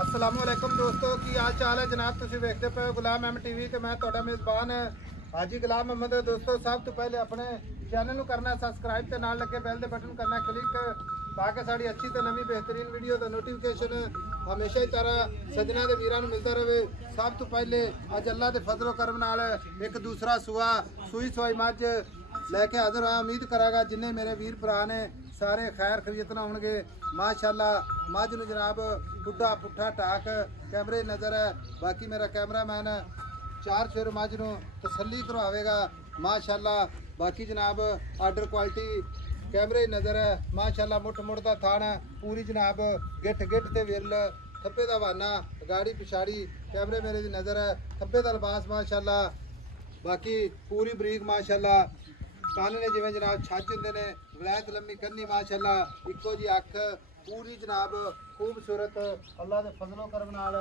अस्सलामुअलैकुम दोस्तों की हाल चाल है जनाब। तुम देखते पे गुलाम एम टीवी ते मैं तुहाडा मेज़बान हाजी गुलाम अहमद। दोस्तों सब तो पहले अपने चैनल को करना सब्सक्राइब ते नाल लगे बैल दे बटन करना क्लिक ताकि साड़ी अच्छी तो नवी बेहतरीन वीडियो का नोटिफिकेशन हमेशा ही तरह सजना के वीरां मिलता रहे। सब तो पहले अज अल्लाह के फजलो करम नाल एक दूसरा सुआ सूई सवाई मझ लैके हाजिर होया। उम्मीद करागा जिन्ने मेरे वीर भरा ने सारे खैर खरीदत होंगे माशाअल्लाह। मझ नूं जनाब पुड्डा पुट्ठा टाक कैमरे नज़र है। बाकी मेरा कैमरामैन चार फेर मझ नूं तसल्ली करवाएगा माशाअल्लाह। बाकी जनाब आर्डर क्वालिटी कैमरे नज़र है माशाअल्लाह। मुठ मुठ का थान पूरी जनाब गिठ गिठ ते विरल थप्पे का वाना गाड़ी पिछाड़ी कैमरे मेरे दी नज़र है। थप्पे का लिबास माशाअल्लाह। बाकी पूरी बरीक माशाअल्लाह। कान ने जिवें जनाब छज हुंदे ने वलैत लम्मी कन्नी माशाअल्लाह। इक्को जी अख पूरी जनाब खूबसूरत अल्लाह के फजलो करम नाल।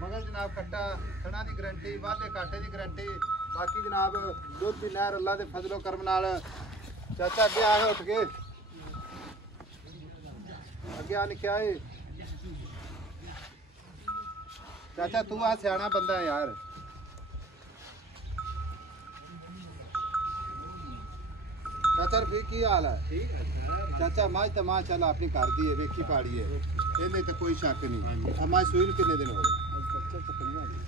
मगर जनाब कट्टा थना की गारंटी वाधे घाटे की गारंटी। बाकी जनाब दुध की नहर अल्लाह के फजलो करम नाल। चाचा अगे आ उठ के अगे आ निकया है चाचा तू आ सियाना बंदा है यार। चाचा रफीक की हाल है? ठीक है चाचा। मझ तो माशाअल्लाह अपनी घर दी है वेखी पाड़ी है इन्हें तो कोई शक नहीं। मझ सूई कितने दिन हो गए?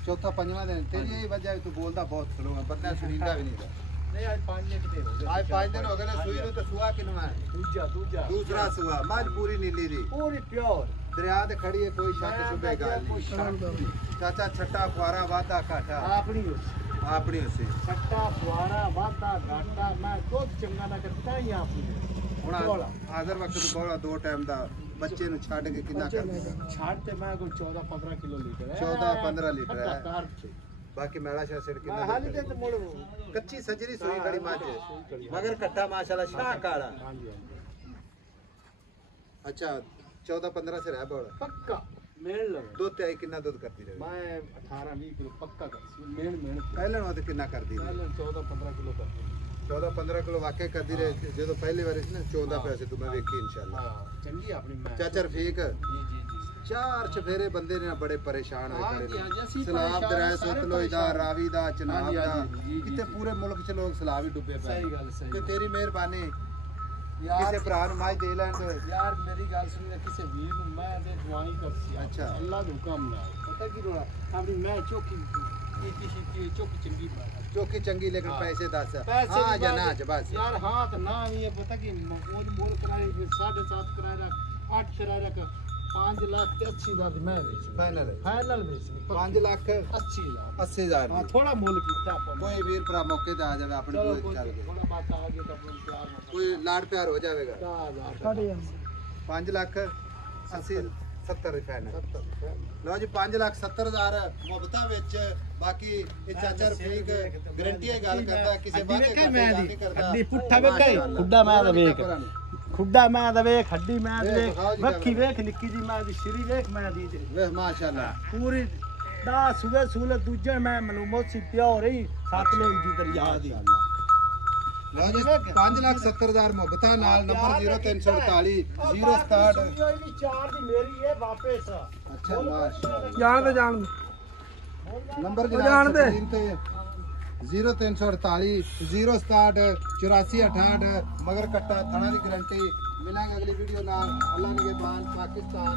चौथा पंजवा दिन। तेरी यही वजह तू बोलता बहुत स्लो है बंदा सुनींदा भी नहीं था। आज 5 दिन हो गए सूई नूं। तो सुआ किनवा है? दूसरा सुआ। मझ पूरी नीली दी पूरी प्योर दरिया ते खड़ी है कोई शक शुबे गल नहीं। चाचा छट्टा फुआरा वाधा घाटा अपनी उसे छट्टा फुआरा वाधा घाटा मैं दुध चंगा ना करता ही अपनी हुण हाज़र वक्त बोला 2 टाइम दा बच्चे नु छड़ के कितना कर देगा? छड़ ते मैं कोई 14-15 किलो लीटर है 14-15 लीटर है। बाकी मेला शा सिर कितना हाली ते मोड़ कच्ची सजरी सोई खड़ी मझ मगर कट्टा माशाल्लाह शाह काला। अच्छा 14-15 से रह बोल पक्का मेल लगे। दूध ते कितना दूध करती रहे? मैं 18-20 किलो पक्का करती मेल पहले नो ते कितना करती रहे? पहले 14-15 किलो करती 14-15 किलो वाकई करती रहे जो पहली बार ना 14 पैसे तो मैं वेखी इंशाल्लाह चंगी अपनी। चाचा रफीक जी 4 चफेरे बंदे ने बड़े परेशान होए खड़े। सलाब दरा सतलुज दा रावी दा चनाब दा किते पूरे मुल्क च लोग सलाब ही डुबे पे। सही गल सही। ते तेरी मेहरबानी किसे भरा नु माई दे लैन दो यार। मेरी गल सुन किसे वीर नु मैं दे दुआई करसी। अच्छा अल्लाह दा हुक्म ना पता की रोला अपनी मैं चौकी चौकी चंगी लेकिन पैसे दस हाँ या ना बस यार। हाँ तो ना ये पता कि बोल कराए 7.5 कराए रख 8 कराए रख 5 लाख ते 80,000 मैं बेच फाइनल बेच 5 लाख 80,000 थोड़ा मोल कीता अपन। कोई वीर भरा मौके ते आ जावे अपने कोई चल के थोड़ा बात आ गई तो अपन प्यार कोई लाड प्यार हो जाएगा। 5 लाख 80-70 फाइनल लो जी 5,70,000 मुफ्ता विच। बाकी ये चाचा रफीक गारंटी है गल करदा किसे बात नहीं करदा। हड्डी पुट्ठा वेख खुड्डा मैं दा वेख खुड्डा मैं दा वेख हड्डी मैं दा वेख वक्की वेख निक्की जी मैं दी श्री वेख मैं दी वेख माशाअल्लाह पूरी दा सुबह सूलत दूजे मैं मलूमत सी प्यो रही सतलुज दी दरिया दी। लो जी 5,70,000 मुहब्बता नाल नंबर 0348 067 4 दी मेरी है वापस। अच्छा माशाअल्लाह जान दे नंबर जान दे 0348 067 8468 मगर कट्टा थाना की गारंटी। मिलेंगे अगली वीडियो नाल। अल्लाह निगहबान पाकिस्तान।